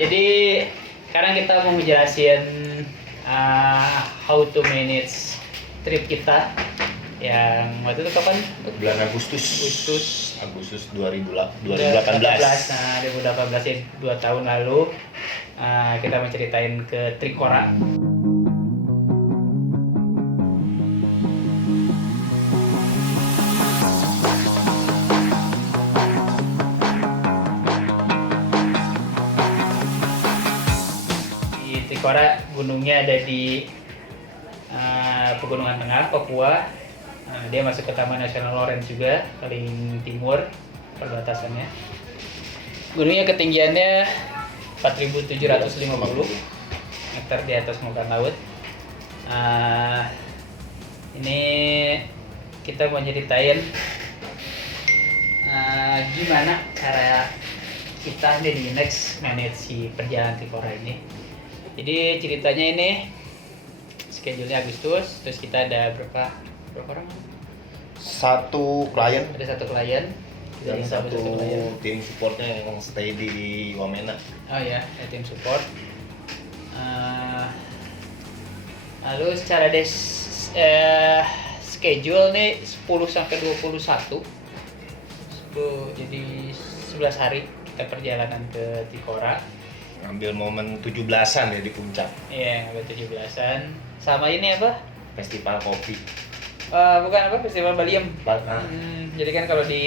Jadi sekarang kita mau ngejelasin how to manage trip kita yang waktu itu kapan? Bulan Agustus Agustus 2018. Nah, 2018 ya, 2 tahun lalu kita mau ceritain ke Trikora. Di Trikora gunungnya ada di Pegunungan Tengah, Papua. Dia masuk ke Taman Nasional Lawrence juga, paling timur perbatasannya. Gunungnya ketinggiannya 4.750 meter di atas permukaan laut. Ini kita mau ceritain gimana cara kita di next manage si perjalanan Trikora ini. Jadi ceritanya ini schedule-nya Agustus, terus kita ada berapa orang? Satu klien Ada satu klien. Kita dan ingin satu satu klien. tim supportnya yang stay di Wamena. Oh ya, ada tim support. Lalu secara schedule nih 10 sampai 21. Jadi 11 hari kita perjalanan ke Trikora. Ngambil momen 17-an ya di puncak. Iya, ngambil 17-an. Sama ini apa? Festival kopi. Bukan apa, Festival Baliem. Nah, Jadi kan kalau di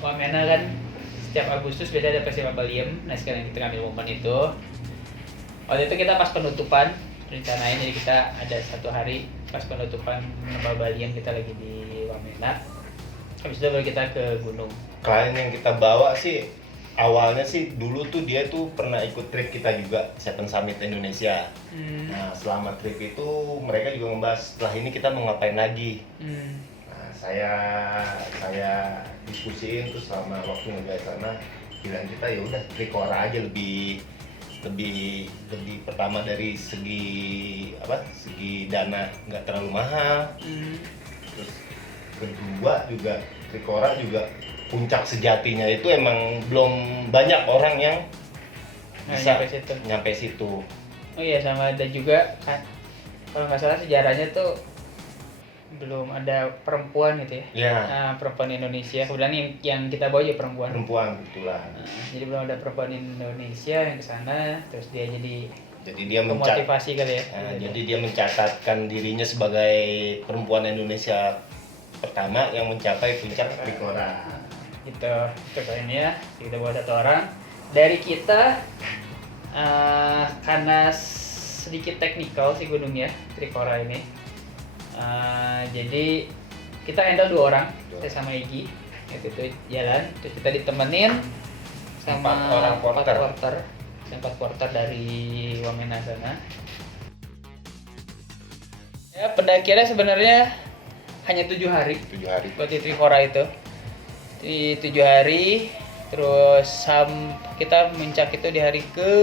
Wamena kan setiap Agustus beda ada Festival Baliem. Nah sekarang kita ngambil momen itu. Waktu itu kita pas penutupan rencanain, jadi kita ada satu hari pas penutupan lomba Baliem kita lagi di Wamena. Habis itu baru kita ke gunung. klien yang kita bawa sih awalnya sih dulu tuh dia tuh pernah ikut trip kita juga, Seven Summit Indonesia. Nah selama trip itu mereka juga ngebahas setelah ini kita mau ngapain lagi. Nah saya diskusiin terus selama waktu nggak sana, bilang kita ya udah Trikora aja lebih pertama dari segi dana nggak terlalu mahal. Terus kedua juga Trikora juga puncak sejatinya itu emang belum banyak orang yang bisa nyampe situ. Oh iya, sama ada juga kan kalau nggak salah sejarahnya tuh belum ada perempuan gitu ya. Ya. Perempuan Indonesia. Kemudian yang kita bawa juga perempuan. Betulan. Jadi belum ada perempuan Indonesia yang ke sana, terus dia jadi dia motivasi kali ya. Jadi dia mencatatkan dirinya sebagai perempuan Indonesia pertama yang mencapai puncak Trikora. Gitu, ini ya. Kita bawa satu orang. Dari kita karena sedikit teknikal si gunungnya Trikora ini. Jadi kita handle 2 orang, saya sama Egi. Itu jalan, terus kita ditemenin sama 4 porter dari Wamena sana. Ya, pendakiannya sebenarnya hanya 7 hari. 7 hari. Buat di Trikora itu. Di 7 hari, terus kita muncak itu di hari ke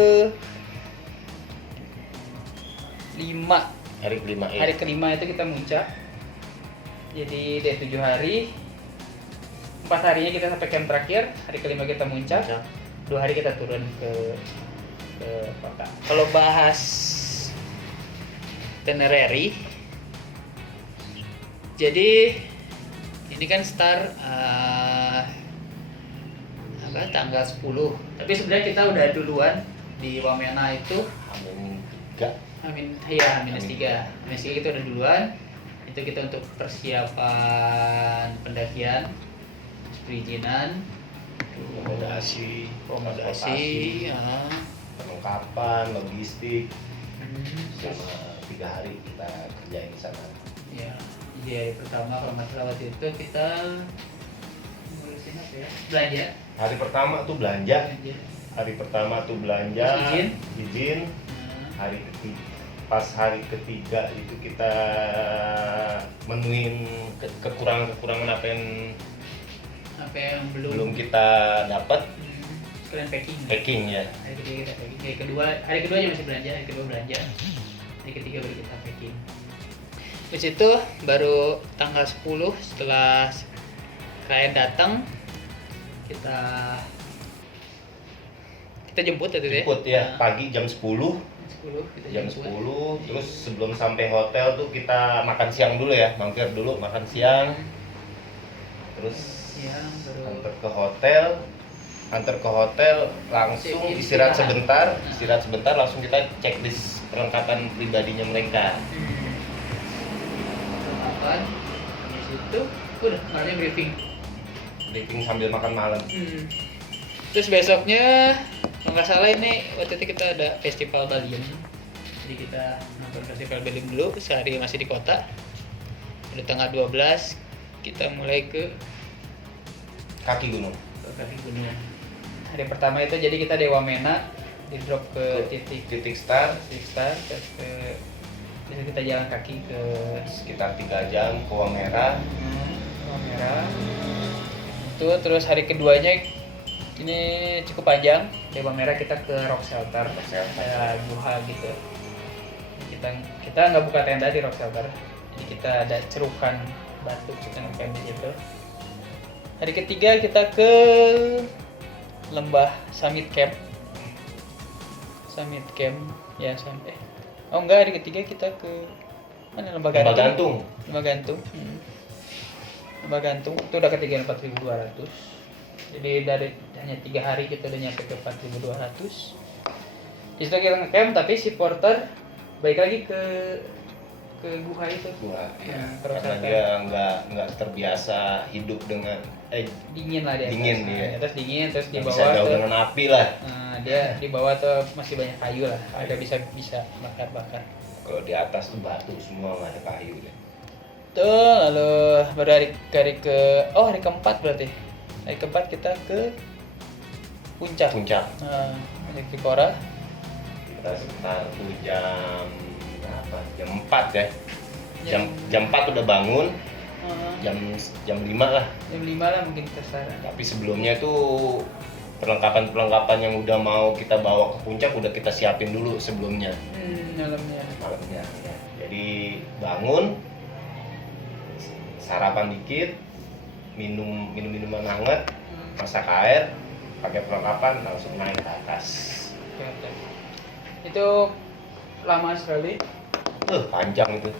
5. Hari kelima. Hari kelima itu kita muncak. Jadi dari 7 hari, 4 harinya kita sampai camp terakhir. Hari kelima kita muncak. 2 hari kita turun ke kota. Kalau bahas itinerary, jadi ini kan start tanggal 10. Tapi sebenarnya kita udah duluan di Wamena itu -3 kita udah duluan. Itu kita untuk persiapan pendakian, perizinan, akomodasi, perlengkapan, logistik, selama 3 hari kita kerjain di sana. Ya, jadi hari pertama kalau nggak salah waktu itu kita ngurusin apa ya? Belanja. Hari pertama tuh belanja. Izin. Pas hari ketiga itu kita menuin kekurangan apa yang belum kita dapat. Sekalian Packing ya. Hari ketiga kita packing. Hari kedua aja masih belanja. Hari ketiga baru kita packing. Terus itu baru tanggal 10 setelah klien datang, kita kita jemput ya, jemput ya, pagi jam 10. 10 kita Jam jemput. 10, terus sebelum sampai hotel tuh kita makan siang dulu ya, mampir dulu makan siang. Terus Siang baru antar ke hotel langsung istirahat sebentar langsung kita cek list perlengkapan pribadinya mereka. makan habis itu udah kalian briefing. Sambil makan malam. Terus besoknya kalau nggak salah ini waktu itu kita ada festival Baliem, jadi kita nonton festival Baliem dulu sehari masih di kota. Udah tanggal 12 kita mulai ke Kaki gunung. kaki gunung. Hari pertama itu jadi kita di Wamena, di drop ke titik start terus kita jalan kaki ke sekitar 3 jam ke Wamera. Itu terus hari keduanya ini cukup panjang. Di Wamera kita ke Rock Shelter, ada guha gitu. Kita nggak buka tenda di Rock Shelter, jadi kita ada cerukan batu kita ngecamp di situ. Hari ketiga kita ke Lembah Summit Camp ya sampai. Oh enggak, hari ketiga kita ke mana? Lembah Gantung. Lembah Gantung itu udah ketinggian 4.200. Jadi dari hanya 3 hari kita udah nyampe ke 4.200. Di situ kita ngecamp, tapi si porter balik lagi ke guha itu. Ya, Terus karena dia nggak terbiasa hidup dengan dingin lah dia. Dingin dia. Terus dingin, terus di bisa bawah jauh tuh. dengan api lah. Dia di bawah tuh masih banyak kayu lah. Ada bisa bakar. Kalau di atas tuh batu semua, nggak ada kayu deh. Tuh, lalu baru hari keempat berarti. Hari keempat kita ke puncak. Dari Kikora. Kita sekitar tuh jam berapa? Jam 4 ya. Jam 4 udah bangun. Jam 5 lah. Jam 5 lah mungkin kita start. Tapi sebelumnya tuh perlengkapan yang udah mau kita bawa ke puncak udah kita siapin dulu sebelumnya. Malamnya. Ya. Jadi bangun, sarapan dikit, minuman hangat, masak air, pakai perlengkapan langsung naik ke atas. Oke. Itu lama sekali. Panjang itu.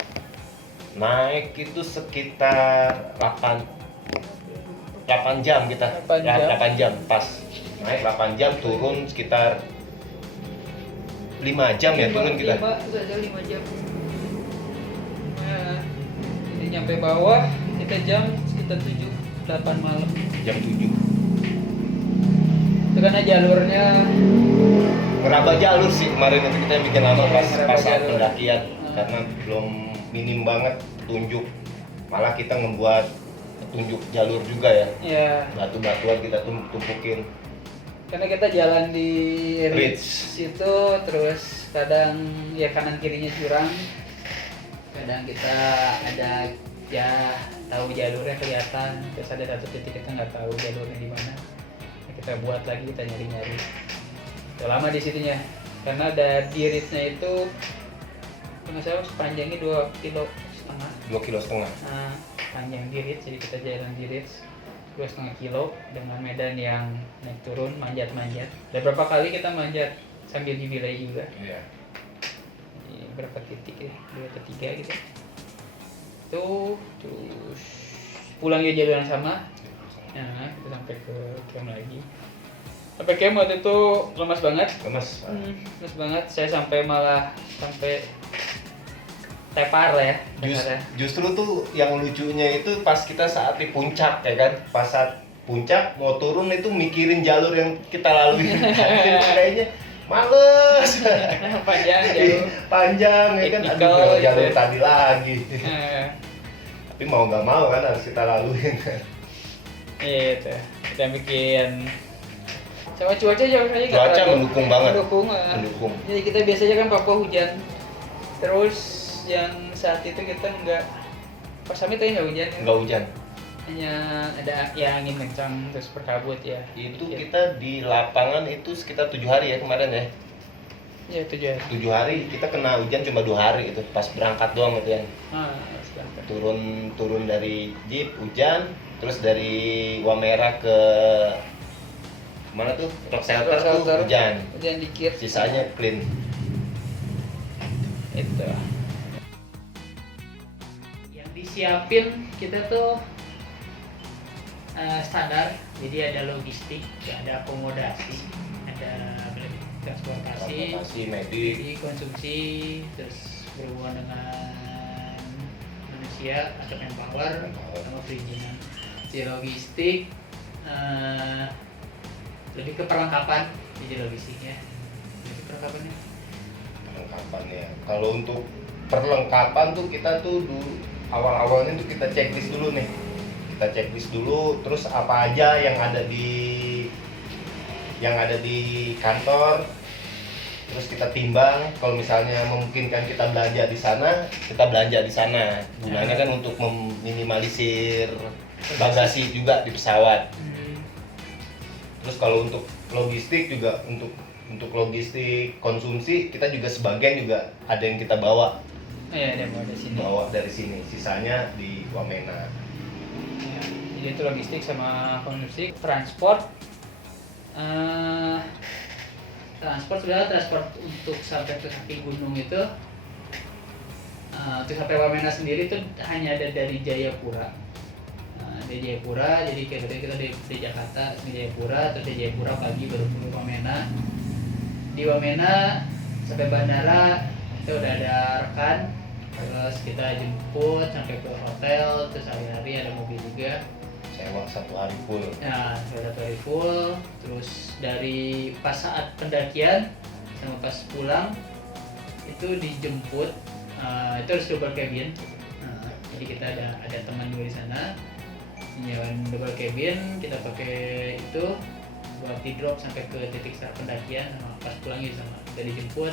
Naik itu sekitar 8 jam kita. 8 jam pas. Naik 8 jam, turun sekitar 5 jam ya turun kita. 5 jam. Jadi nyampe bawah kita jam sekitar 7-8 malam. Jam 7. Itu karena jalurnya Ngeraba jalur sih kemarin itu kita bikin lama pas saat jalur. pendakian karena belum minim banget petunjuk. Malah kita ngebuat petunjuk jalur juga ya. ya Batu-batuan kita tumpukin. karena kita jalan di Ridge situ, terus kadang ya kanan kirinya jurang, kadang kita ada ya tahu jalurnya kelihatan, terus ada satu titik kita nggak tahu jalurnya di mana. Kita buat lagi, kita nyari-nyari. Udah lama di situnya karena ada di ridge-nya itu nggak salah panjangnya 2,5 kilo. 2,5 kilo. Nah, panjang di ridge, jadi kita jalan di ridge 2,5 kilo dengan medan yang naik turun, manjat-manjat. Dan berapa kali kita manjat sambil dibilai juga. Iya. Jadi, berapa titik ya? 2 atau 3 gitu. Tuh, terus pulang ke jalur yang sama. Nah, kita sampai ke camp lagi. Sampai camp waktu itu lemas banget. Lemas banget. Saya malah sampai tepar lah ya. Justru tuh yang lucunya itu pas kita saat di puncak ya kan, pas saat puncak mau turun itu mikirin jalur yang kita lalui. Kayaknya males. Panjang ya kan, aduh jalur gitu. Tadi lagi. Tapi mau nggak mau kan harus kita laluin kan. Itu kita bikin sama cuaca mendukung banget. Mendukung. Jadi kita biasanya kan Papua hujan. Terus yang saat itu kita pas summit nggak hujan. Nggak hujan. Hanya ada ya angin kencang terus berkabut ya. Itu kita di lapangan itu sekitar 7 hari ya kemarin ya. Iya 7 hari. 7 hari kita kena hujan cuma 2 hari itu pas berangkat doang gitu ya. Turun dari jeep hujan, terus dari Wamera ke Mana tuh rock shelter Rock tuh shelter. hujan, Hujan dikit. sisanya clean. Itu. Yang disiapin kita tuh standar, jadi ada logistik, ada akomodasi, ada transportasi, medik, jadi konsumsi, terus berhubungan dengan manusia atau manpower sama perizinan. Si logistik lebih ke perlengkapan, jadi logistiknya lebih perlengkapannya. Perlengkapannya. Kalau untuk perlengkapan tuh kita tuh dulu awal-awalnya tuh kita checklist dulu nih. Kita checklist dulu, terus apa aja yang ada di kantor, terus kita timbang. Kalau misalnya memungkinkan kita belanja di sana, kita belanja di sana. Gunanya kan untuk meminimalisir bagasi juga di pesawat. Terus kalau untuk logistik juga, untuk logistik konsumsi kita juga sebagian juga ada yang kita bawa. Iya, ada bawa dari sini. Bawa dari sini, sisanya di Wamena. Ya, jadi itu logistik sama konsumsi. Transport transport untuk sampai ke kaki gunung itu, untuk sampai Wamena sendiri itu hanya ada dari Jayapura. Dari Jayapura, jadi kita dari Jakarta ke Jayapura, terus dari Jayapura pagi baru ke Wamena. Di Wamena sampai bandara kita udah ada rekan, terus kita jemput sampai ke hotel, terus hari-hari ada mobil juga. Sewa 1 hari full. Nah, udah 1 hari full, terus dari pas saat pendakian sama pas pulang itu dijemput, itu harus double cabin. Jadi kita ada teman juga di sana, nyewain double cabin, kita pakai itu buat di drop sampai ke titik start pendakian, sama pas pulangnya sama kita dijemput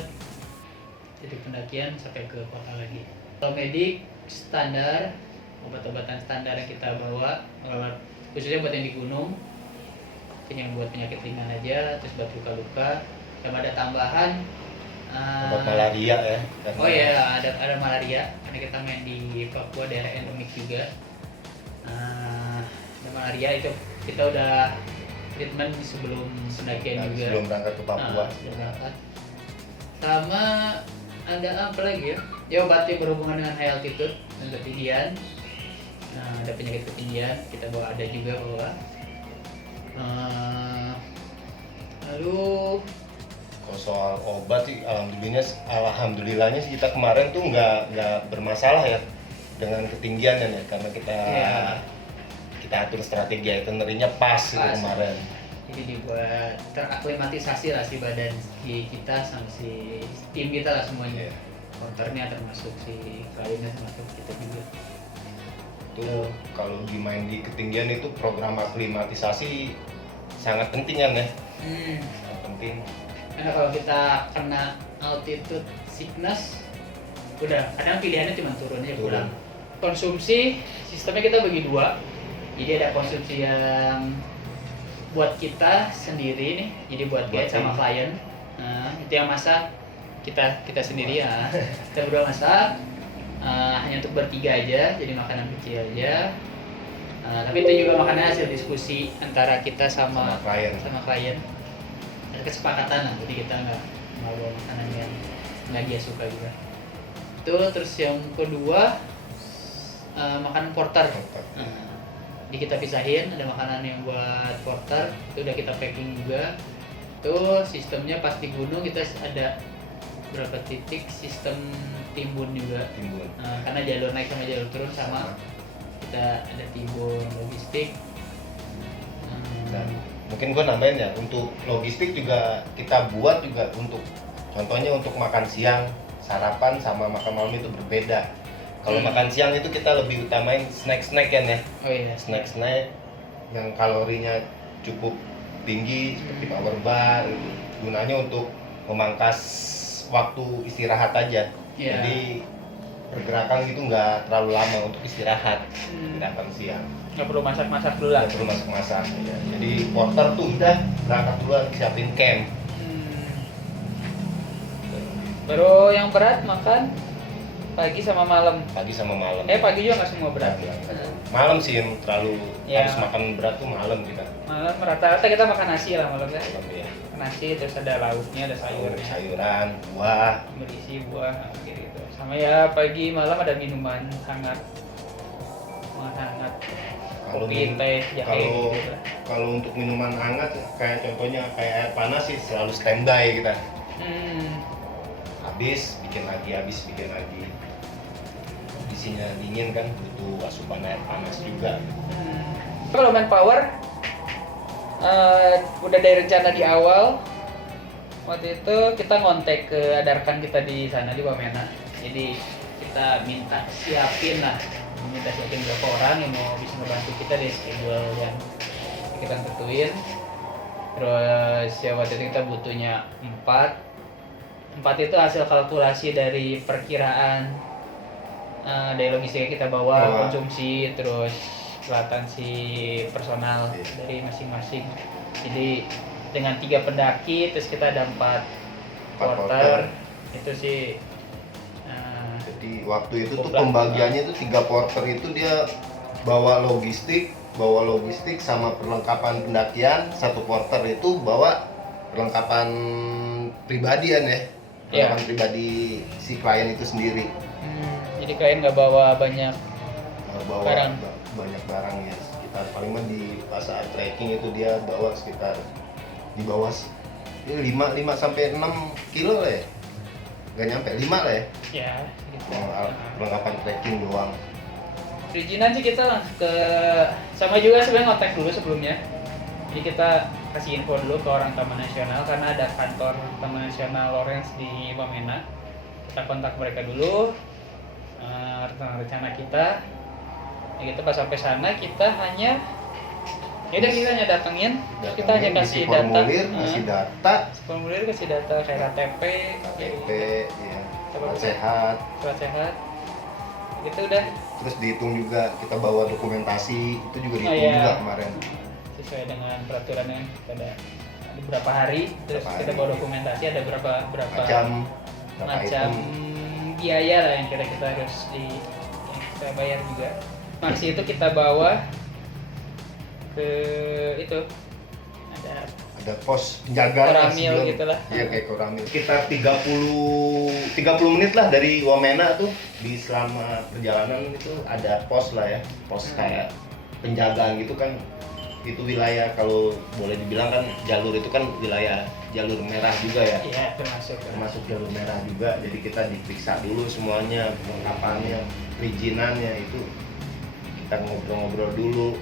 titik pendakian sampai ke kota lagi. Kalau medik standar, obat-obatan standar yang kita bawa, khususnya buat yang di gunung, yang buat penyakit ringan aja, terus buat luka-luka, dan ada tambahan Obat malaria ya. Oh iya, ada malaria karena kita main di Papua, daerah endemik juga. Ada malaria, itu kita udah treatment sebelum pendakian juga. Sebelum berangkat ke Papua. Sebelum berangkat. Sama ada apa lagi ya? Ya obat yang berhubungan dengan high altitude dan ketinggian. Ada penyakit ketinggian kita bawa, ada juga bawa. Lalu Kalau soal obat sih alhamdulillahnya sih kita kemarin tuh nggak bermasalah ya dengan ketinggian ya, karena kita atur strategi itinerary-nya pas gitu kemarin. Jadi dibuat teraklimatisasi lah si badan kita sama si tim kita lah semuanya. Porternya termasuk si kliennya termasuk kita juga. Itu kalau main di ketinggian itu program aklimatisasi sangat penting kan ya. Sangat penting. Karena kalau kita kena altitude sickness, udah kadang pilihannya cuma turun aja pulang. Konsumsi sistemnya kita bagi 2. Jadi ada konsumsi yang buat kita sendiri nih, jadi buat guide sama klien. Itu yang masak kita sendiri ya. Kita berdua masak, hanya untuk bertiga aja, jadi makanan kecil aja. Tapi itu juga makanan hasil diskusi antara kita sama klien. Ada kesepakatan lah, jadi kita nggak mau bawa makanan yang nggak dia suka juga. Itu terus yang kedua makanan porter. Jadi kita pisahin, ada makanan yang buat porter, itu udah kita packing juga. Itu sistemnya pas di gunung kita ada berapa titik sistem timbun juga. Karena jalur naik sama jalur turun sama, kita ada timbun logistik. Dan mungkin gue nambahin ya, untuk logistik juga kita buat juga untuk contohnya untuk makan siang, sarapan sama makan malam itu berbeda. Kalau makan siang itu kita lebih utamain snack-snack kan ya. Oh iya, snack-snack yang kalorinya cukup tinggi seperti power bar, gunanya untuk memangkas waktu istirahat aja. Jadi pergerakan itu nggak terlalu lama untuk istirahat. Gerakan siang nggak perlu masak-masak dulu lah. Nggak perlu masak-masak ya. Jadi porter tuh udah berangkat duluan siapin camp. Baru yang berat makan Pagi sama malam. Pagi sama malam. Pagi juga nggak semua berat. Malam sih yang terlalu Ya. harus makan berat tuh malam kita. Malam rata-rata kita makan nasi lah malam ya. Malam ya. Nasi terus ada lauknya, ada sayurnya. Sayuran, buah. Berisi buah kayak gitu. Sama ya pagi malam ada minuman hangat. Hangat. Kopi, teh, jahe gitu. Kalau untuk minuman hangat kayak contohnya kayak air panas sih selalu standby kita. Habis bikin lagi. Kondisinya dingin kan butuh asupan air panas juga. Kalau main power udah dari rencana di awal. Waktu itu kita ngontek ke adarkan kita di sana di Wamena. Jadi kita minta siapin berapa orang yang mau bisa ngebantu kita di schedule yang kita tentuin. Terus ya waktu itu kita butuhnya 4 itu hasil kalkulasi dari perkiraan dari logistik kita bawa, konsumsi, terus latansi personal dari masing-masing. Jadi dengan 3 pendaki terus kita ada 4 porter. Itu sih jadi waktu itu tuh pembagiannya tuh 3 porter itu dia bawa logistik sama perlengkapan pendakian, 1 porter itu bawa perlengkapan pribadian ya. Perlengkapan pribadi si klien itu sendiri. Jadi klien nggak bawa banyak barang. Banyak barang ya. Sekitar paling mah di pas saat trekking itu dia bawa sekitar di bawah 5 sampai 6 kilo lah ya. Nggak nyampe 5 lah ya. Ya, gitu. Perlengkapan trekking doang. Perizinan sih kita langsung ke sama juga sebenarnya ngontak dulu sebelumnya. Jadi kita kasih info dulu ke orang Taman Nasional karena ada kantor Taman Nasional Lawrence di Wamena. Kita kontak mereka dulu, rencana kita. Ya kita pas sampai sana kita hanya datengin, kita hanya kasih data, formulir kasih data kayak KTP, ya, surat sehat, itu udah. Terus dihitung juga kita bawa dokumentasi itu juga dihitung juga kemarin. Sesuai dengan peraturannya ada beberapa hari, terus kita bawa dokumentasi ada berapa macam biaya lah yang kita harus yang kita bayar juga. Maksi itu kita bawa ke itu ada pos penjagaan koramil gitulah. Iya kayak koramil. Kita 30 menit lah dari Wamena tuh di selama perjalanan itu ada pos lah ya. Pos kayak penjagaan gitu kan. Itu wilayah kalau boleh dibilang kan jalur itu kan wilayah jalur merah juga ya. Iya, termasuk jalur merah juga. Jadi kita diperiksa dulu semuanya, perlengkapannya, perizinannya itu kita ngobrol-ngobrol dulu.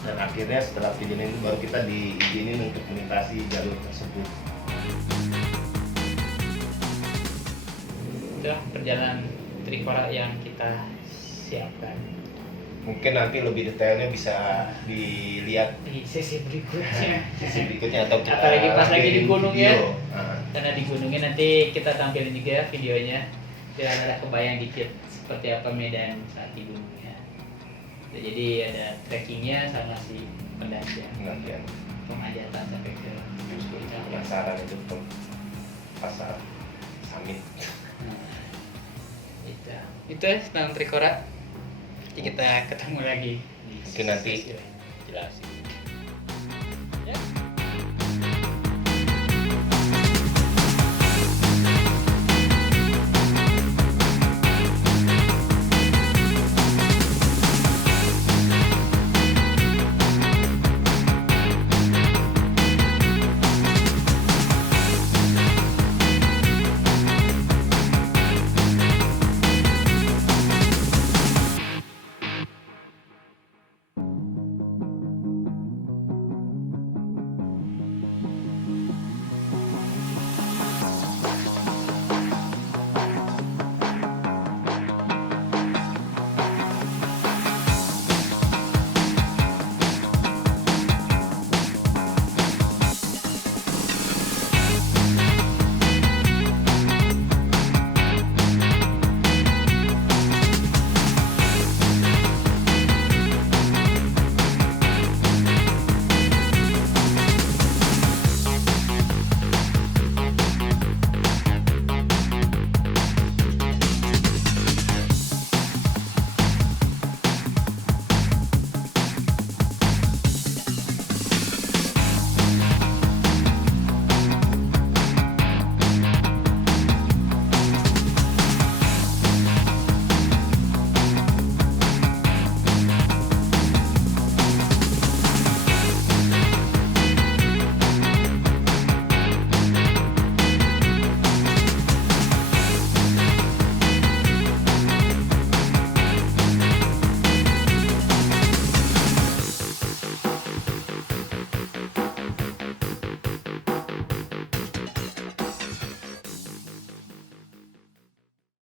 Dan akhirnya setelah perizinan itu baru kita diizinin untuk melintasi jalur tersebut. Itulah perjalanan Trikora yang kita siapkan. Mungkin nanti lebih detailnya bisa dilihat di sesi berikutnya. Atau kita lagi pas lagi di gunungnya. Karena di gunungnya nanti kita tampilin juga videonya biar ada kebayang dikit seperti apa medan saat di gunungnya. Jadi ada trekkingnya sama si pendakian. Penghajatan sampai ke penasaran itu pasar summit. Itu ya tentang Trikora. Nanti kita ketemu lagi. Mungkin nanti jelasin.